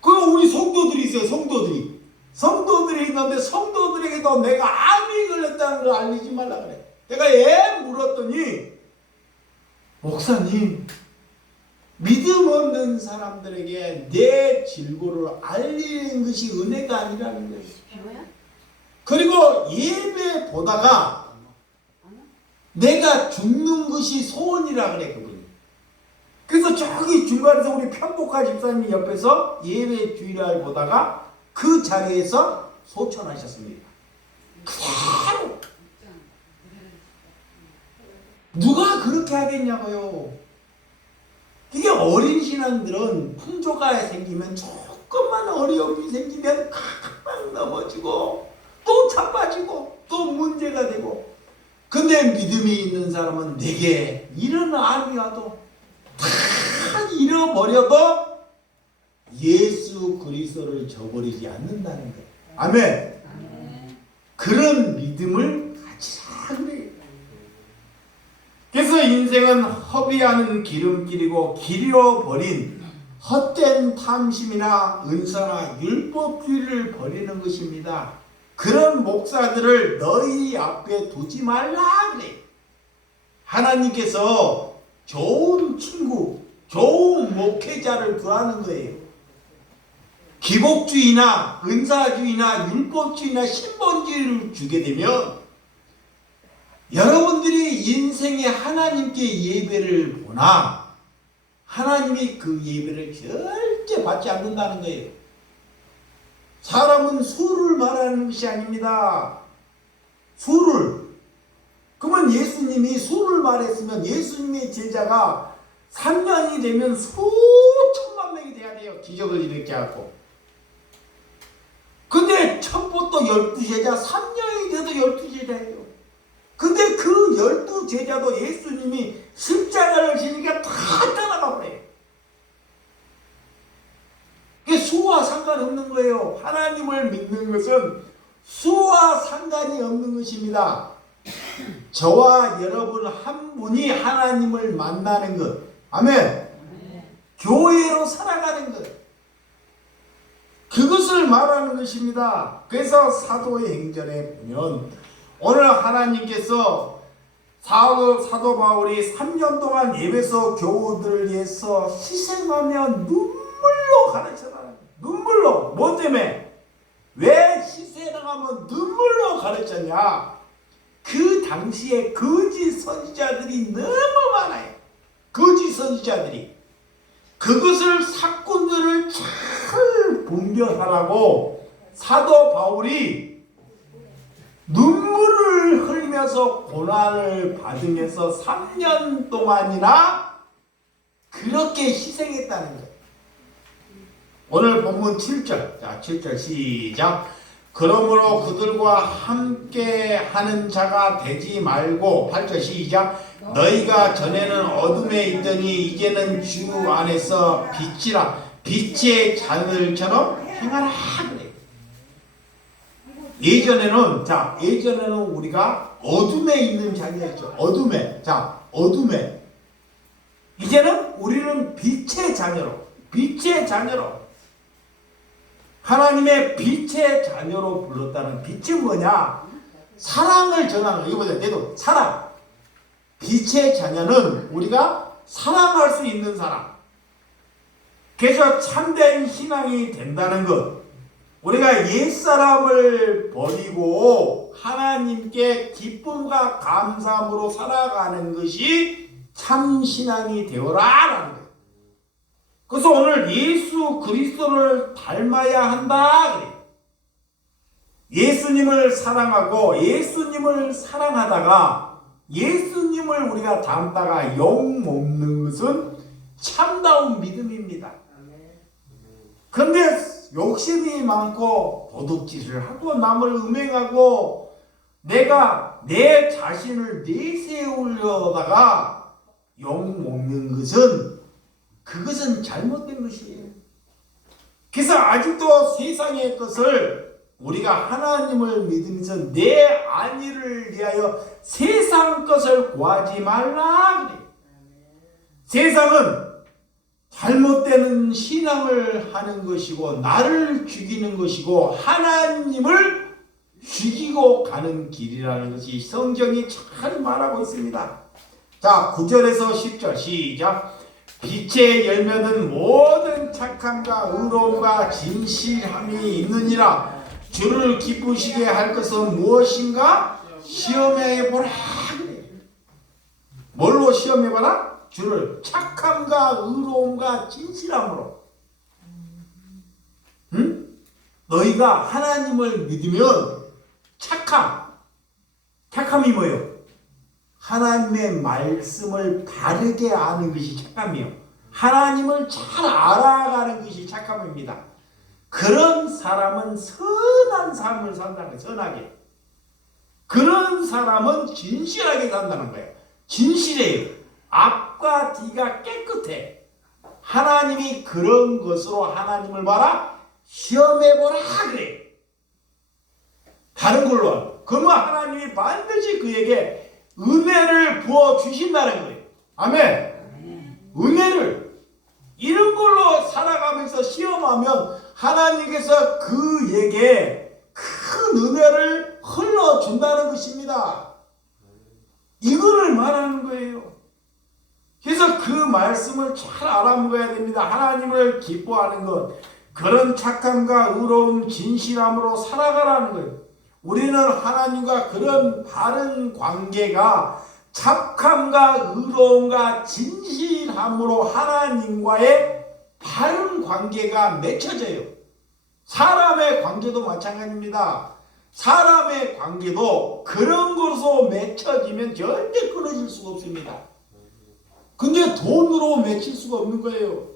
그럼 우리 성도들이 있어요. 성도들이 있는데 성도들에게도 내가 암이 걸렸다는 걸 알리지 말라 그래. 내가 물었더니 목사님, 믿음 없는 사람들에게 내 질고를 알리는 것이 은혜가 아니라는 거예요. 그리고 예배 보다가 내가 죽는 것이 소원이라 그래 그분이. 그래서 저기 중간에서 우리 편복화 집사님이 옆에서 예배 주일날 보다가 그 자리에서 소천하셨습니다. 그대로. 누가 그렇게 하겠냐고요. 이게 어린 신앙들은 풍조가 생기면 조금만 어려움이 생기면 금방 넘어지고 또 자빠지고 또 문제가 되고, 근데 믿음이 있는 사람은 내게 이런 암이 와도 다 잃어버려도 예수 그리스도를 저버리지 않는다는 거예요. 아멘. 그런 믿음을 가지라 그래요. 그래서 인생은 허비하는 기름길이고 길어버린 헛된 탐심이나 은사나 율법주의를 버리는 것입니다. 그런 목사들을 너희 앞에 두지 말라 그래. 하나님께서 좋은 친구, 좋은 목회자를 두라는 거예요. 기복주의나 은사주의나 율법주의나 신본주의를 주게 되면 여러분들이 인생에 하나님께 예배를 보나 하나님이 그 예배를 절대 받지 않는다는 거예요. 사람은 수를 말하는 것이 아닙니다. 수를. 그러면 예수님이 수를 말했으면 예수님의 제자가 3년이 되면 수천만 명이 돼야 돼요. 기적을 일으켜갖고. 근데 첫부터 12제자 3년이 돼도 12제자예요. 근데 그 12제자도 예수님이 십자가를 지니까 다 떠나가 버려요. 그게 수와 상관없는 거예요. 하나님을 믿는 것은 수와 상관이 없는 것입니다. 저와 여러분 한 분이 하나님을 만나는 것. 아멘. 교회로 살아가는 것. 그것을 말하는 것입니다. 그래서 사도행전에 보면 오늘 하나님께서 사도 바울이 3년 동안 에베소 교우들을 위해서 희생하며 눈물로 가르쳐라. 눈물로. 뭐 때문에? 왜 희생하면 눈물로 가르쳤냐? 그 당시에 거짓 선지자들이 너무 많아요. 거짓 선지자들이. 그것을 사건들을 잘 분별하라고 사도 바울이 눈물을 흘리면서 고난을 받으면서 3년 동안이나 그렇게 희생했다는 거예요. 오늘 본문 7절. 자, 7절 시작. 그러므로 그들과 함께 하는 자가 되지 말고 8절 시작. 너희가 전에는 어둠에 있더니 이제는 주 안에서 빛이라. 빛의 자녀들처럼 행하라 그래. 예전에는 우리가 어둠에 있는 자녀였죠. 어둠에. 이제는 우리는 빛의 자녀로 하나님의 빛의 자녀로 불렀다는. 빛은 뭐냐? 사랑을 전하는 거. 이거 보세요. 내도 사랑. 빛의 자녀는 우리가 사랑할 수 있는 사람. 그래서 참된 신앙이 된다는 것. 우리가 옛사람을 버리고 하나님께 기쁨과 감사함으로 살아가는 것이 참 신앙이 되어라라는 거예요. 그래서 오늘 예수 그리스도를 닮아야 한다 그래요. 예수님을 사랑하고 예수님을 사랑하다가 예수님을 우리가 닮다가 욕먹는 것은 참다운 믿음입니다. 그런데 욕심이 많고 도둑질을 하고 남을 음행하고 내가 내 자신을 내세우려다가 욕먹는 것은 그것은 잘못된 것이에요. 그래서 아직도 세상의 것을 우리가 하나님을 믿으면서 내 안위를 위하여 세상 것을 구하지 말라 그래. 세상은 잘못되는 신앙을 하는 것이고 나를 죽이는 것이고 하나님을 죽이고 가는 길이라는 것이 성경이 잘 말하고 있습니다. 자, 9절에서 10절 시작. 빛의 열매는 모든 착함과 의로움과 진실함이 있느니라. 주를 기쁘시게 할 것은 무엇인가? 시험해 보라. 뭘로 시험해 봐라? 주를 착함과 의로움과 진실함으로. 응? 너희가 하나님을 믿으면 착함이 뭐예요? 하나님의 말씀을 바르게 아는 것이 착함이요. 하나님을 잘 알아가는 것이 착함입니다. 그런 사람은 선한 삶을 산다는 거예요. 선하게. 그런 사람은 진실하게 산다는 거예요. 진실해요. 앞과 뒤가 깨끗해. 하나님이 그런 것으로 하나님을 봐라. 시험해보라 그래. 다른 걸로 그러면 하나님이 반드시 그에게 은혜를 부어주신다는 거예요. 아멘. 은혜를 이런 걸로 살아가면서 시험하면 하나님께서 그에게 큰 은혜를 흘러준다는 것입니다. 이거를 말하는 거예요. 그래서 그 말씀을 잘 알아먹어야 됩니다. 하나님을 기뻐하는 것, 그런 착함과 의로움, 진실함으로 살아가라는 거예요. 우리는 하나님과 그런 바른 관계가 착함과 의로움과 진실함으로 하나님과의 바른 관계가 맺혀져요. 사람의 관계도 마찬가지입니다. 사람의 관계도 그런 것으로 맺혀지면 절대 끊어질 수가 없습니다. 근데 돈으로 맺힐 수가 없는 거예요.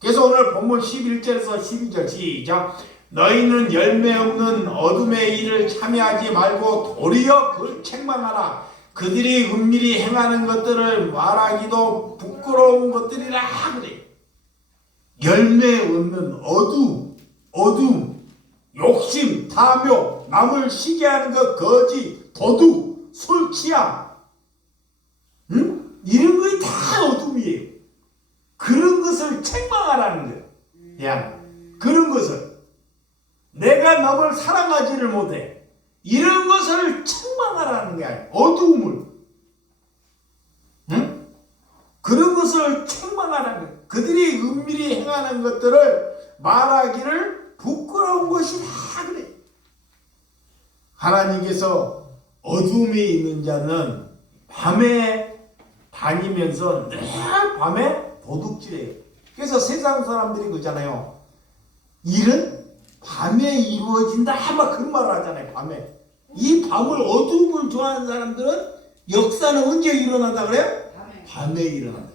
그래서 오늘 본문 11절에서 12절 시작. 너희는 열매 없는 어둠의 일을 참여하지 말고 도리어 그를 책망하라. 그들이 은밀히 행하는 것들을 말하기도 부끄러운 것들이라 그래. 열매 없는 어둠, 욕심, 탐욕, 남을 시기하는 것, 거짓, 도둑, 술 취함, 이런 것이 다 어둠이에요. 그런 것을 책망하라는 거예요. 야, 그런 것을 내가 남을 사랑하지를 못해. 이런 것을 책망하라는 거야. 어두움을. 응? 그런 것을 책망하라는 거야. 그들이 은밀히 행하는 것들을 말하기를 부끄러운 것이다 그래. 하나님께서 어둠에 있는 자는 밤에 다니면서 늘 밤에 도둑질해요. 그래서 세상 사람들이 그러잖아요. 일은 밤에 이루어진다 막 그런 말을 하잖아요. 밤에. 이 밤을 어둠을 좋아하는 사람들은 역사는 언제 일어난다 그래요? 밤에 일어난다.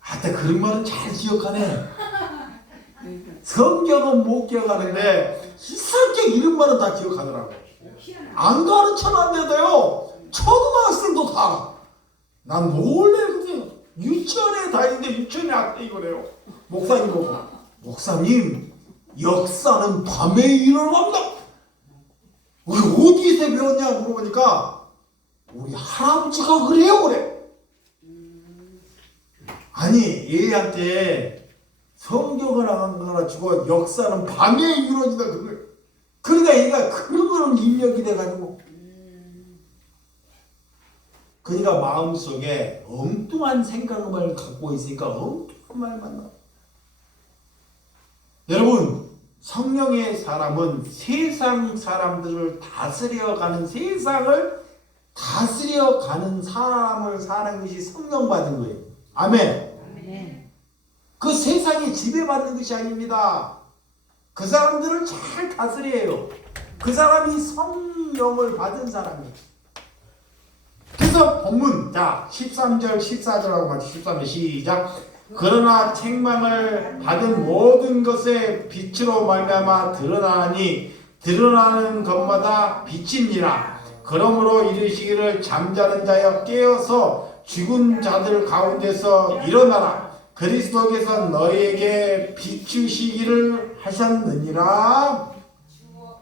하여튼 그런 말은 잘 기억하네. 성경은 못 기억하는데 이상하게 이런 말은 다 기억하더라고요. 안 가르쳐놨는데도요. 초등학생도 다. 난 원래 그냥 유치원에 다니는데 유치원에 학생이 그래요. 목사님 보고. 목사님 역사는 밤에 일어납니다. 우리 어디서 배웠냐 물어보니까 우리 할아버지가 그래요 그래. 아니 얘한테 성경을 안 가르치고 역사는 밤에 이루어진다 그래. 그러니까 얘가 그런 거는 입력이 돼가지고 그러니까 마음속에 엉뚱한 생각을 갖고 있으니까 엉뚱한 말만 나와. 여러분 성령의 사람은 세상 사람들을 다스려가는 세상을 다스려가는 사람을 사는 것이 성령 받은 거예요. 아멘. 아멘. 그 세상이 지배받는 것이 아닙니다. 그 사람들을 잘 다스려요. 그 사람이 성령을 받은 사람이에요. 그래서 본문 자 13절 14절하고 같이 13절 시작. 그러나 책망을 받은 모든 것의 빛으로 말미암아 드러나니 드러나는 것마다 빛이니라. 그러므로 이르시기를 잠자는 자여 깨어서 죽은 자들 가운데서 일어나라. 그리스도께서 너희에게 비추시기를 하셨느니라.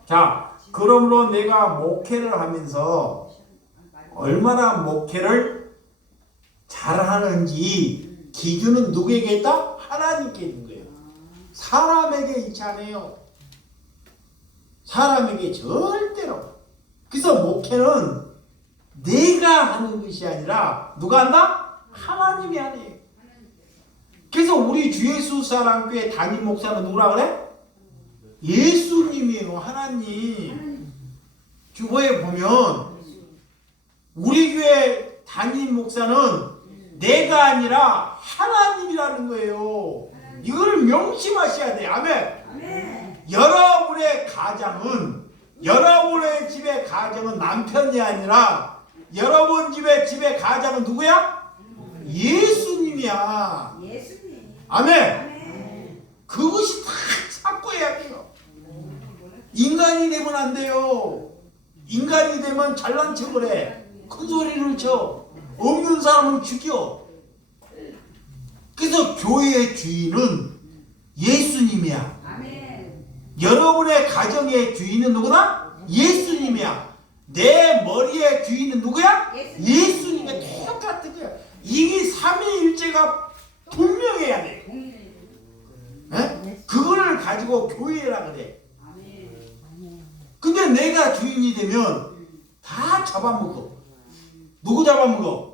자, 그러므로 내가 목회를 하면서 얼마나 목회를 잘하는지 기준은 누구에게 있다? 하나님께 있는 거예요. 사람에게 있지 않아요. 사람에게 절대로. 그래서 목회는 내가 하는 것이 아니라 누가 한다? 하나님이 하네요. 그래서 우리 주 예수 사랑교회 담임 목사는 누구라 그래? 예수님이에요. 하나님. 주보에 보면 우리 교회 담임 목사는 내가 아니라 하나님이라는 거예요. 이걸 명심하셔야 돼요. 아멘. 여러분의 가정은, 여러분의 집의 가정은 남편이 아니라 여러분 집의 가정은 누구야? 예수님이야. 아멘. 그것이 다 확보해야 돼요. 인간이 되면 안 돼요. 인간이 되면 잘난 척을 해. 큰 소리를 쳐. 없는 사람을 죽여. 그래서 교회의 주인은 예수님이야. 여러분의 가정의 주인은 누구다? 예수님이야. 내 머리의 주인은 누구야? 예수님이야. 똑같은 거야. 이게 삼위일체가 분명해야 돼. 그거를 가지고 교회라 그래. 근데 내가 주인이 되면 다 잡아먹어. 누구 잡아먹어?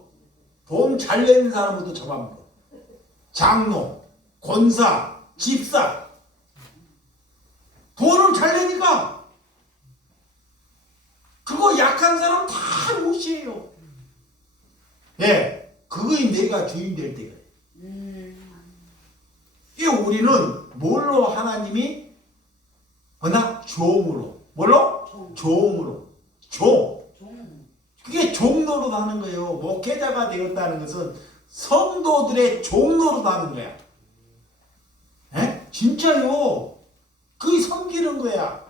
돈 잘 내는 사람부터 잡아먹어. 장로, 권사, 집사. 돈을 잘 내니까 그거 약한 사람 다 무시해요. 예, 그거이 내가 주인 될 때가. 이 우리는 뭘로 하나님이 뭐나 종으로. 뭘로? 종으로. 종. 그게 종로로 하는 거예요. 목회자가 되었다는 것은 성도들의 종로로 하는 거야. 에? 진짜요. 그게 섬기는 거야.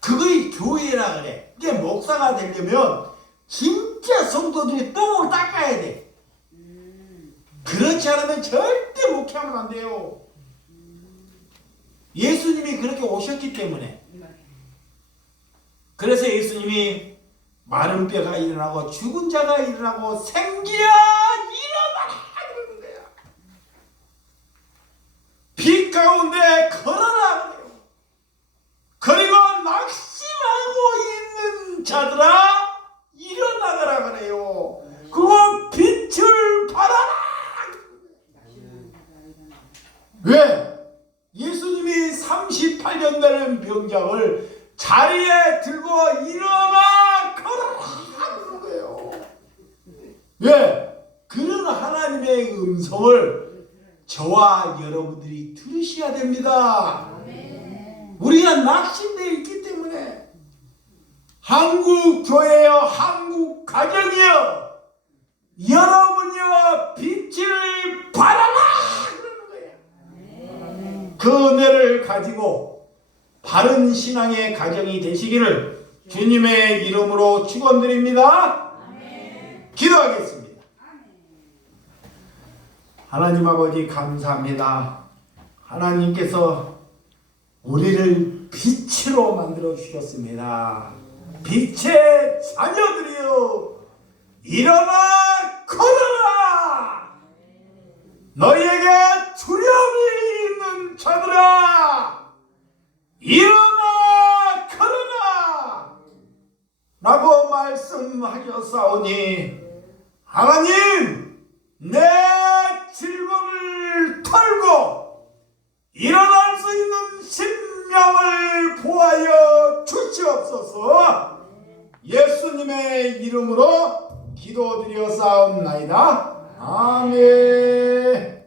그거이 교회라 그래. 이게 목사가 되려면 진짜 성도들이 똥으로 닦아야 돼. 그렇지 않으면 절대 목회하면 안 돼요. 예수님이 그렇게 오셨기 때문에. 그래서 예수님이 마른 뼈가 일어나고 죽은 자가 일어나고 생기야 일어나라 그러는 거야. 빛 가운데 걸어라 그래요. 그리고 낙심하고 있는 자들아 일어나가라 그래요. 그거 빛을 발하라. 왜? 예수님이 38년 되는 병장을 자리에 들고 일어나 걸어라 하는 거예요. 왜? 그런 하나님의 음성을 저와 여러분들이 들으셔야 됩니다. 우리가 낙심되어 있기 때문에 한국 교회여, 한국 가정이여, 여러분이여 빛을 발하라 그러는 거예요. 그 은혜를 가지고 바른 신앙의 가정이 되시기를 주님의 이름으로 축원드립니다. 기도하겠습니다. 하나님 아버지 감사합니다. 하나님께서 우리를 빛으로 만들어 주셨습니다. 빛의 자녀들이여 일어나 걸어라. 너희에게 두려움이 있는 자들아 일어나 걸어라 라고 말씀하셨사오니 하나님 내 질문을 털고 일어날 수 있는 신명을 보하여 주시옵소서. 예수님의 이름으로 기도드려 싸움나이다. 아멘.